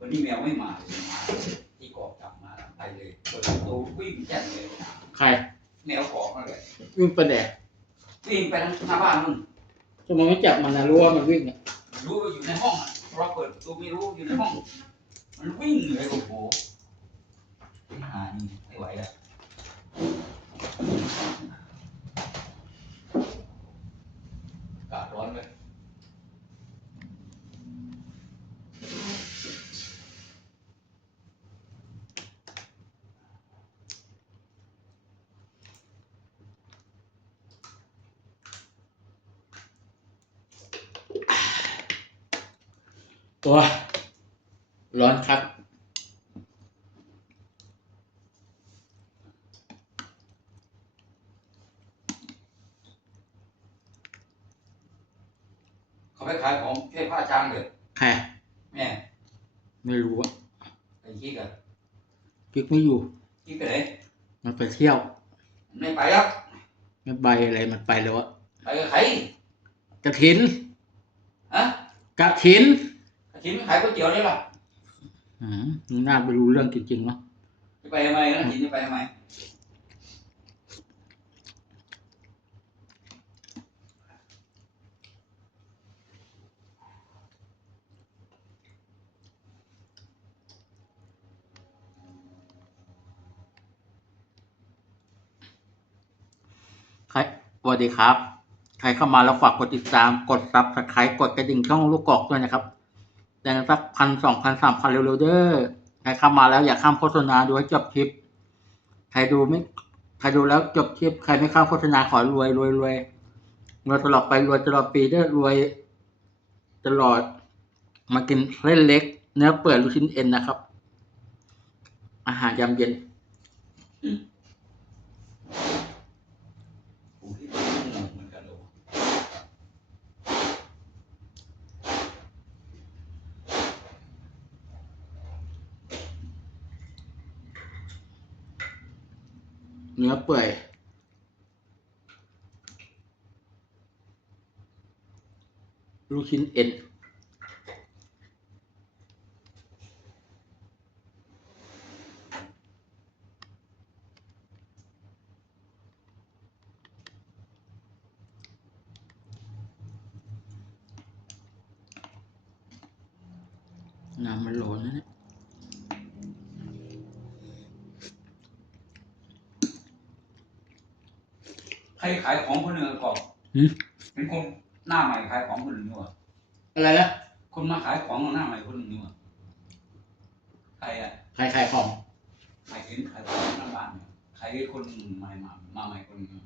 วันนี้แมวไม่มาเลยมาที่กอกจับมาแล้วไปเลยเปิดประตูวิ่งแจ้งเลย ใครแมวกอกนั่นแหละวิ่งไปแดกวิ่งไปทางหน้าบ้านนู่นทำไมไม่จับมันนะรู้ว่ามันวิ่งอะรู้ว่าอยู่ในห้องอะเราเปิดประตูไม่รู้อยู่ในห้อง มันวิ่งเลยโอ้โหหานี่ไม่ไหวแล้วอากาศร้อนเลย ตัวร้อนครับ เขาไปขายของช่วยพระอาจารย์เลยใครแม่ไม่รู้อะไอ้คิดอะกิ๊กไม่อยู่คิดไปไหนมันไปเที่ยว ไม่ไปแล้วไม่ใบอะไรมันไปแล้วอะไปกับใครกระถินฮะกระถิน อาทิตย์ไม่ขายก๋วยเตี๋ยวเลยล่ะอืมมึงน่าไปรู้เรื่องจริงๆเนาะจะไปทำไมนะอาทิตย์จะไปทำไมใครสวัสดีครับ ใครเข้ามาแล้วฝากกดติดตาม กดซับสไครต์กดกระดิ่งช่องลูกกอกด้วยนะครับ แต่สักพันสองพันสามพันเร็วๆเด้อใครเข้ามาแล้วอย่าข้ามโฆษณาดูให้จบคลิป ใครดูไม่ใครดูแล้วจบคลิป ใครไม่ข้ามโฆษณาขอรวยรวยรวยรวยตลอดไปรวยตลอดปีเด้อรวยตลอด มากินเล่นเล็ก เนื้อเปื่อยลูกชิ้นเอ็นนะครับ อาหารยามเย็นผมที่ผมงงเหมือนกันเลย เนื้อเปื่อย ลูกชิ้นเอ็นน้ำมันร้อนนะเนี่ย รขายของคนหนึ่งก่อนหืม เป็นคนหน้าใหม่ขายของคนหนึ่งนี่หว่าอะไรนะคนมาขายของหน้าใหม่คนหนึ่งนี่หว่าใครอะใครขายของหมายถึงขายของหน้าบ้านเนี่ยใครคนใหม่มามาใหม่คนหนึ่ง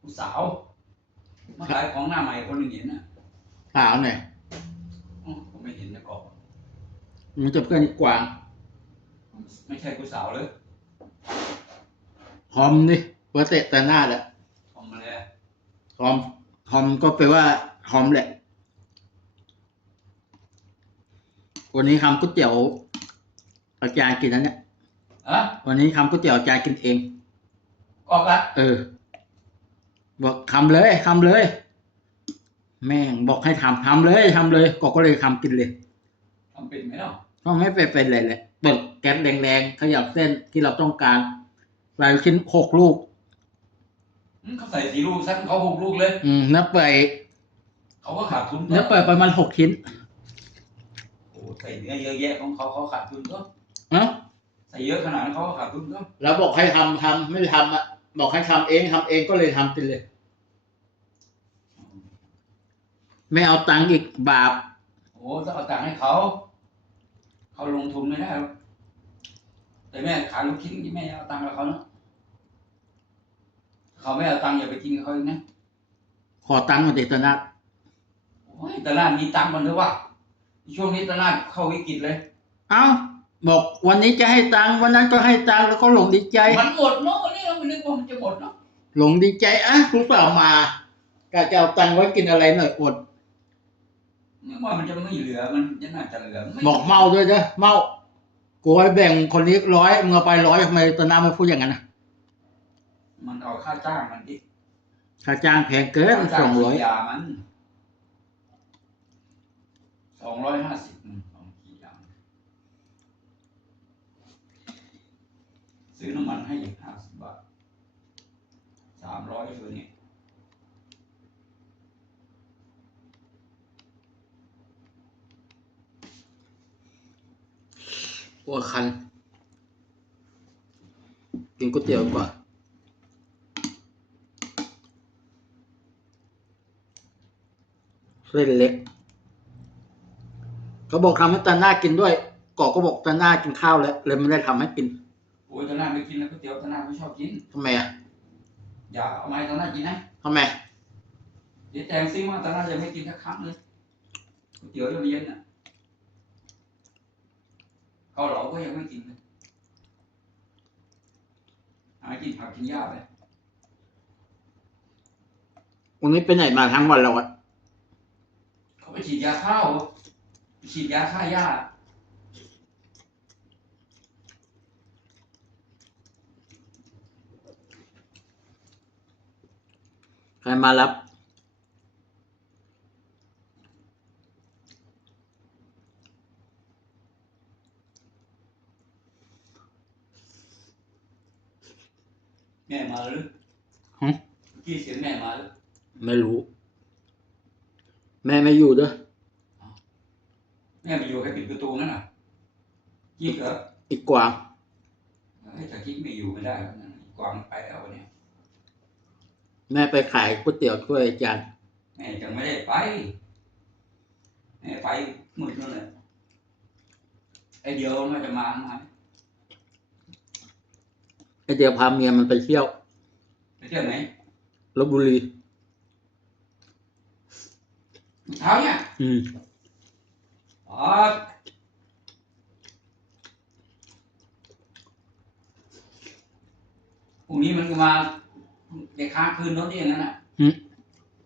ผู้สาวมาขายของหน้าใหม่คนหนึ่งเห็นน่ะสาวหน่อยอ๋อผมไม่เห็นนะกรอบมันจะเพื่อนอีกกวาง ไม่ใช่ผู้สาวเลยฮอมนี่เปิดเตะแต่หน้าแหละทำอะไรอะฮอมฮอมก็แปลว่าฮอมแหละ วันนี้ทำก๋วยเตี๋ยวอาจารย์กินนั้นเนี่ยฮะวันนี้ทำก๋วยเตี๋ยวอาจารย์กินเอง ออกละเออ บอกทำเลยทำเลย แม่งบอกให้ทำทำเลยทำเลยก็ก็เลยทำกินเลยทำเป็นไหมเนาะ ก็ไม่เป็นเป็นเลยแหละเปิด แก๊สแรงๆขยับเส้นที่เราต้องการใส่ชิ้นหกลูก อืมเขาใส่สีลูกสั้นเขาหกลูกเลย อืมเนื้อเปื่อยเขาก็ขาดทุนเนื้อเปื่อยประมาณหกชิ้นโอ้ใส่เนื้อเยอะแยะของเขาเขาขาดทุนก็เนาะใส่เยอะขนาดนั้นเขาก็ขาดทุนก็เราบอกให้ทำทำไม่ทำอะบอกให้ทำเองทำเองก็เลยทำกินเลย ไม่เอาตังค์อีกบาป โอ้ต้องเอาตังค์ให้เขา เขาลงทุนไม่ได้หรอก แต่แม่ขายลูกชิ้นที่แม่เอาตังค์กับเขาเนาะเขาไม่เอาตังค์อย่าไปกินกับเขาอีกนะขอตังค์มาเดตนาดโอ้ยตลาดมีตังค์มันหรือว่าช่วงนี้ตลาดเข้าวิกฤตเลย เอ้าบอกวันนี้จะให้ตังค์วันนั้นก็ให้ตังค์แล้วก็หลงดีใจ มันหมดเนาะวันนี้เราไม่นึกว่ามันจะหมดเนาะหลงดีใจอะคุณสาวมากะจะเอาตังค์ไว้กินอะไรหน่อยอดนึกว่ามันจะไม่เหลือมันจะน่าจะเหลือไม่บอกเมาด้วยเด้อเมา กูให้แบ่งคนนี้ร้อยมึงเอาไปร้อยทำไมตัวน้ามัพูดอย่างนั้นนะมันเอาค่าจ้างมันดิค่าจ้างแพงเกินค่สงองร้อยยามันสองร้อยห้าสิบสองกี่ยาซื้อน้ำมันให้อีกห้าสิบบาทสามร้อยตัวเนี่ย ปวดคัน กินก๋วยเตี๋ยวดีกว่าเส้นเล็ก เขาบอกทำให้ตาหน้ากินด้วยกอกก็บอกตาหน้ากินข้าวแล้วเลยไม่ได้ทำให้กินโอ้ยตอนหน้าไม่กินนะก๋วยเตี๋ยวตอนหน้าไม่ชอบกินทำไมอะอย่าเอาไม้ตอนหน้ากินนะทำไมเดี๋ยวแจงซิว่าตอนหน้าจะไม่กินสักครั้งเลยก๋วยเตี๋ยวโรงเรียนน่ะเกาเหลาก็ยังไม่กินเลยหากินผักกินหญ้าไปวันนี้ไปไหนมาทั้งวันแล้วอะเขาไปฉีดยาข้าวไปฉีดยาฆ่าหญ้าใครมารับ แม่มาหรือหึเมื่อกี้เสียงแม่มาหรือไม่รู้ แม่ไม่อยู่ด้วยแม่ไปอยู่ให้ปิดประตูนั่นน่ะยิ่งเหรออีกกวางเฮ้ยแต่กิ๊กไม่อยู่ไม่ได้แล้วนะกวางไปแล้ววันเนี้ยแม่ไปขายก๋วยเตี๋ยวถ้วยจานแม่ยังไม่ได้ไปแม่ไปมืดนั่นแหละไอเดียวน่าจะมาไหม ไอเดียวพาเมียมันไปเที่ยว ไปเที่ยวไหนลบบุรีเช้าเนี่ย อืมอ๋อพรุ่งนี้มันก็มาเด็กค้างคืนรถเองนั่นน่ะอืม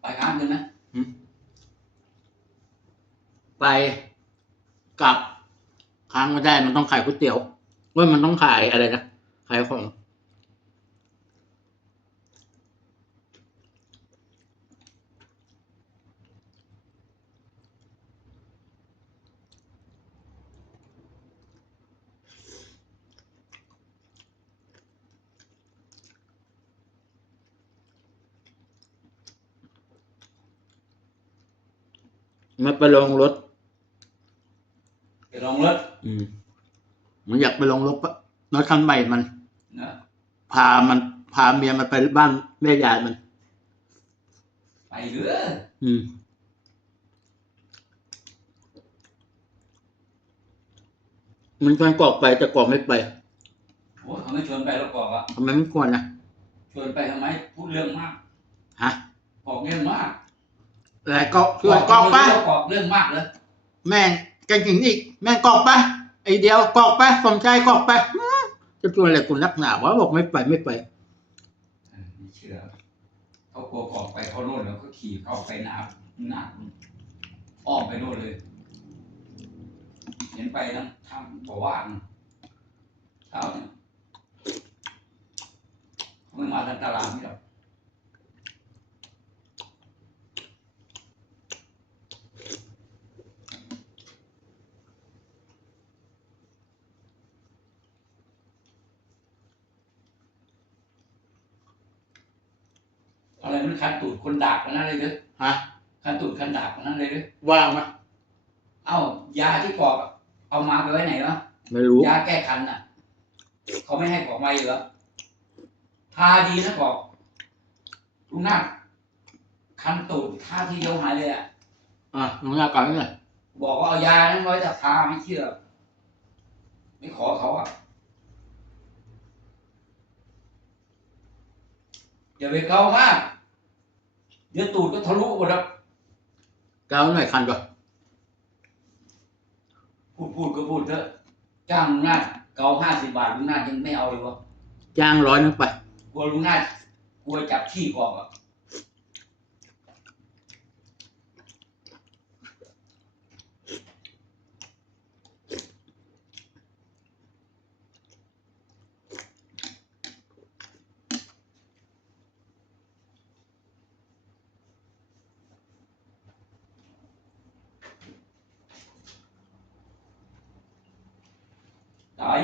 ไปค้างคืนนะไปกลับค้างไม่ได้มันต้องขายก๋วยเตี๋ยวว่ามันต้องขายอะไรนะขายของ มันไปลงรถ ไปลงรถอืม มันอยากไปลงรถปะรถคันใหม่มัน นะพามัน พาเมียมันไปบ้านแม่ยายมัน ไปเรืออืม มันชวนกอกไปแต่กอกไม่ไปโอ้ยเขาไม่ชวนไปแล้วกอกอะทำไมไม่ควรนะชวนไปทำไมพูดเรื่องมากฮะ กอกเรื่องมาก อะไรก็ชวนกอกไปกอกเรื่องมากเลยแม่งกันจริงอีก แม่งกอกไปไอเดียวกอกไปสมใจกอกไปอื้อจะชวนอะไรคุณนักหนาวะบอกไม่ไปไม่ไปเออไม่เชื่อเขากลัวกอกไปเขาโน่นแล้วก็ขี่เข้าไปหนาหนาอ้อมไปโน่นเลย เห็นไปทั้งทางบอกว่าเช้าเนี่ยเขาไม่มาทางตลาดนี่หรอก อะไรมัน คันตูดคนดาบกันนั่นเลยหรือฮะคันตูดคันดาบกันนั่นเลยหรือว่างไหมเอ้ายาที่กรอกอะเอามาไปไว้ไหนวะไม่รู้ยาแก้คันน่ะเขาไม่ให้กรอกมาอยู่เหรอทาดีนะกรอกลุงนาฏคันตูดทาทีเดียวหายเลยอะอะหนูอยากกลับนี่หน่อยบอกว่าเอายานั้นไว้แต่ทาไม่เชื่อ ไม่ขอเขาอะอย่าไปเกามาก เดี๋ยวตูดก็ทะลุหมดแล้วเกาหน่อยคันก่อนพูดพูดก็พูดเถอะจ้างลุงนาฏเกาห้าสิบบาทลุงนาฏยังไม่เอาเลยวะจ้างร้อยนึงไปกลัวลุงนาฏกลัวจับขี้กรอกอะ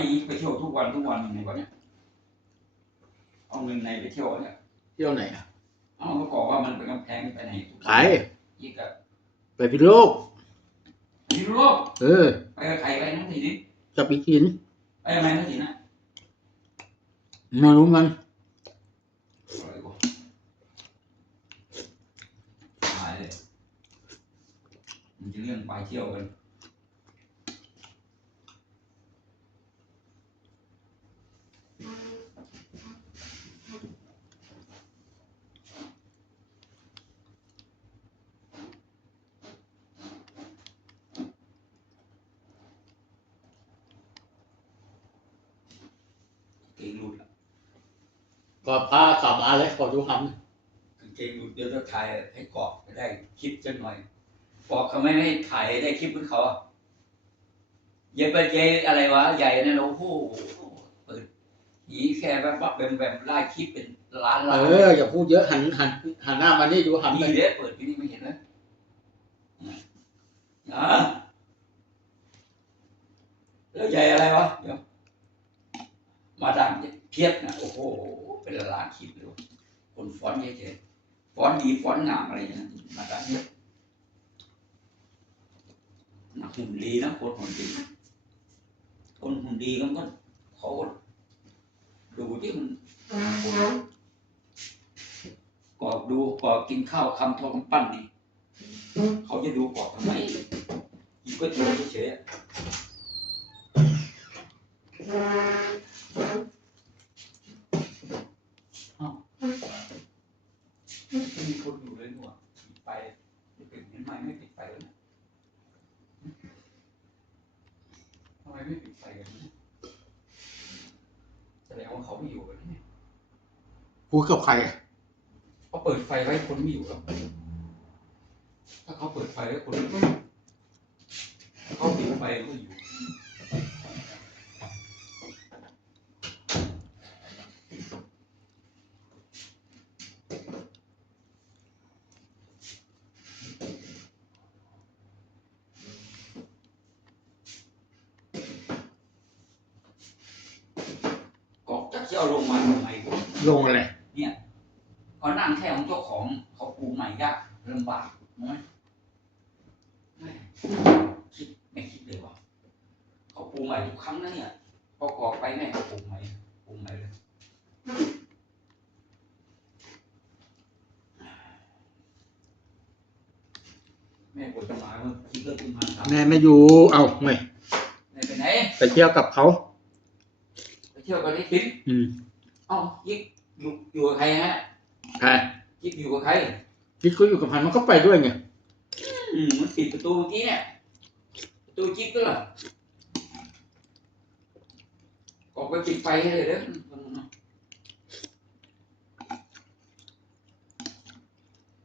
อีกไปเที่ยวทุกวันทุกวันยังไงวะเนี่ยเอาเงินไหนไปเที่ยวเนี่ยเที่ยวไหนอะเอาเขาบอกว่ามันเป็นกำแพงไปไหนทุกวันใครอีกอะไปพิษณุโลกพิษณุโลกเออ ไปกับใครไปนั่งทีนี้จะไปกินไปทำไมนั่งทีนะมารู้มันอะไรวะหายเลยมันจะเรื่องไปเที่ยวกัน เกงหลุดอะ กอดผ้ากลับมาเลยกอดดูหกางเกงหลุดเดี๋ยวจะถ่ายให้กรอกไปได้คลิปจังหน่อยกรอกเขาไม่ให้ถ่ายได้คลิปของเขาอะเย็บไปเจอะไรวะ ใหญ่นั่นโอ้โหเปิดหีแค่แบบแบบแบบแบบไล่คลิปเป็นล้านำล้าเอนออย่าพูดเยอะหันหันหันหน้ามานี่ดูหำดีกันเด้เปิดที่นี่ไม่เห็นเลยนะแล้วใหญ่อะไรวะเดี๋ยวมาดามเเพียบนะโอ้โห เป็นล้านคลิปเลยคนฟอนต์เฉยๆฟอนต์ดีฟอนต์งามอะไรอย่างเงี้มาดามเพียบนะหุ่นดีนะคนหุ่นดี คนหุ่นดีก็มันเขาดูที่มันกอกดูกอกกินข้าวคำท่ากำปั้นนี่เขาจะดูกอกทำไมกินก๋วยเตี๋ยวเฉยๆอะอ้าวไม่มีคนอยู่เลยนี่หว่าปิดไฟไม่ปิดเห็นไหมไม่ปิดไฟแล้วเนี่ยทำไมไม่ปิดไฟกันเนี่ยแสดงว่าเขาไม่อยู่กันเนี่ยพูดกับใครอะเขาเปิดไฟไว้คนไม่อยู่แล้วถ้าเขาเปิดไฟไว้คนไม่อยู่เขาปิดไฟก็อยู่ ก็ จะเที่ยวลงมาทำไมวะลงอะไรเขานั่งแค่ของเจ้าของเขาปลูกใหม่ยากลำบากน้อยแม่คิดไม่คิดเลยว่าเขาปลูกใหม่ทุกครั้งนะเนี่ยพอกอกไปแม่เขาปลูกใหม่ปลูกใหม่เลยแม่ปวดจะมาเมื่อคิดเรื่องคุณมาทำแม่ไม่อยู่เอาไม่แม่ไปไหนไปเที่ยวกับเขาไป เที่ยวกับไอ้ทิพย์อืมเอ้ายิกอยู่อยู่กับใครฮะใครยิกอยู่กับใครคิดก็อยู่กับพันมันก็ไปด้วยไงอืมมันปิดประตูเมื่อกี้เนี่ยประตูจิ๊กก็เหรอออกไปปิดไฟให้เลยเด้อ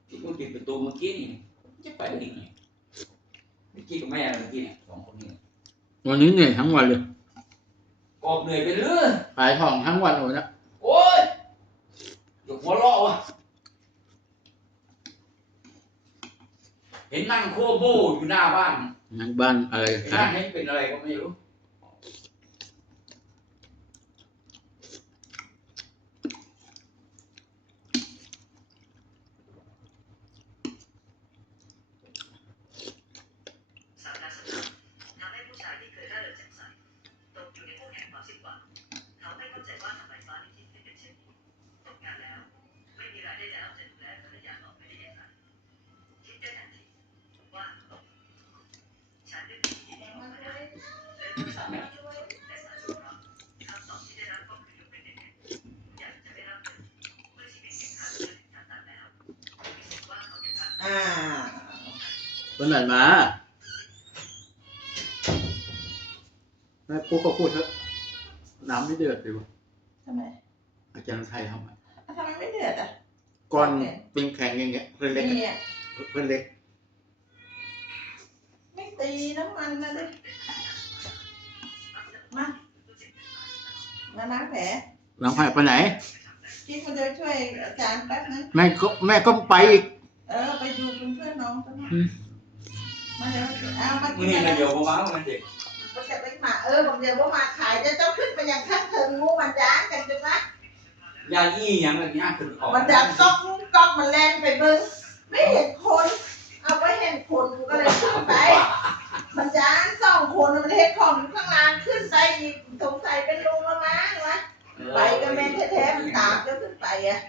จิ๊กมันปิดประตูเมื่อกี้นี่จะไปได้ยังไงเมื่อกี้กับแม่เมื่อกี้เนี่ยสองคนนี้วันนี้เหนื่อยทั้งวันเลย ออกเหนื่อยไปเรื่อยขายทองทั้งวันเลยนะโอ้ยเดี๋ยวหัวเราะวะเห็นนั่งโคโบอยู่หน้าบ้านงานบ้านอะไรเห็นครันั่บงให้เป็นอะไรก็ไม่รู้ สารสนทำให้ผู้ชายที่เคยร่าเริงแจ่มใสตกอยู่ในพวกแห่งความสิ้นหวังเขาไม่เข้าใจว่าทำไมฟ้าลิขิตให้เป็นเช่นนี้ตกงานแล้ว ไม่มีรายได้แล้วจะดูแลภรรยาต่อไปได้อย่างไรคิดได้ทันทีว่าตกฉันได้มีที่ดีออกมาได้และผู้สามีและสามีเราคำตอบที่ได้รับก็คือยกเป็นเด็กอยากจะไม่รับเลยเมื่อชีวิตแข่งขันเกิดถึงขนาดแล้วมีสิทธิ์ว่าเขาจะรัก อ่า วันไหนมาแม่พูดก็พูดเถอะน้ำไม่เดือดเลยวะทำไมอาจารย์ไทยทำไมอะทำไมไม่เดือดอะก้อนเป็นแข็งอย่างเงี้ยเพื่อนเล็กนี่อะเพื่อนเล็ก ไม่ตีน้ำมันนะดิมามาล้างแผลน้องไผ่ไปไหนคิดมันจะช่วยอาจารย์แป๊บนึงแม่ก็แม่ก็ไปอีก เออ ไปดูเป็นเพื่อนน้องซะหน่อยอื มมาเดี๋ยวเอามามื่กิอนนี้อะไรนะเดี๋ยวมาบ้างมันเด็กมมันจะไปมาเออผมเดี๋ยวว่ามาขายจะเจ้าขึ้นไปอย่างข้างเทิงงูมันจ้างกันจังนะยาอี้ยังแบบนี้คือออกมันดับก๊อกก๊อกมันแล่นไปเบิ้งไม่เห็นคน เอาไว้เห็นคนกูก็เลยขึ้นไป มันจ้างสองคนมันเห็นของอยู่ข้างล่างขึ้นไปอีกสงสัยเป็นลุงละมั้งวะไปก็แม่นแท้ๆมันตามจะขึ้นไปอะ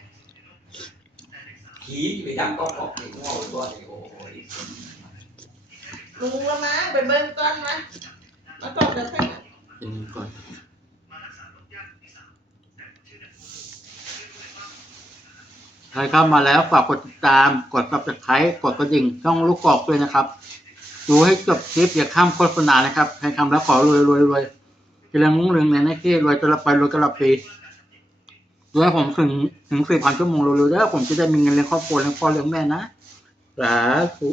ผีไปดังก็ออกเลยง้อตัวเลยโอ้ย ลุงละมั้งไปเบิ้งก่อนนะมาตอบเดี๋ยวให้กินก่อนใครเข้ามาแล้วฝากกดติดตาม กด subscribe กดกระดิ่งช่องลูกกอกด้วยนะครับ ดูให้จบคลิปอย่าข้ามโฆษณานะครับใครทำแล้วขอรวยรวยรวยเจริญรุ่งเรืองในหน้าที่รวยตลอดไปรวยตลอดปีรวยผมถึงถึงสี่พันชั่วโมงร็วๆแล้วผมจะได้มีเงินเลี้ยงครอบครัวเลี้ยงพ่อเลี้ยงแม่นะสาธุ